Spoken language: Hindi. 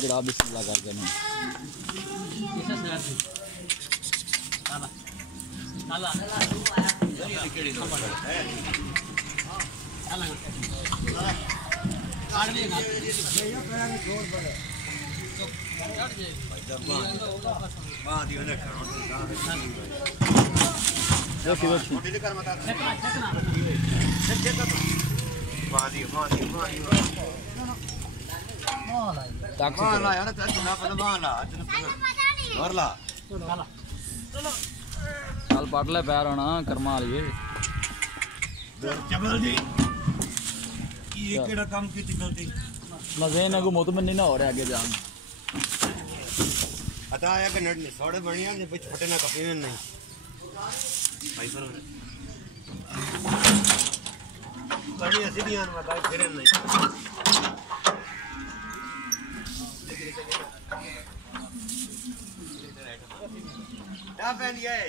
जरा बिस्मिल्लाह कर देना चल पढ़ ले पैर होना कर्मा लिए मजे ना को मुतमन नहीं ना हो रहा आगे जान अता आया कि नट सोड़े बढ़िया ने पे छोटे ना कपे में नहीं भाई पर बड़ी ऐसी नहीं आन बताए फिर नहीं क्या पहन लिया है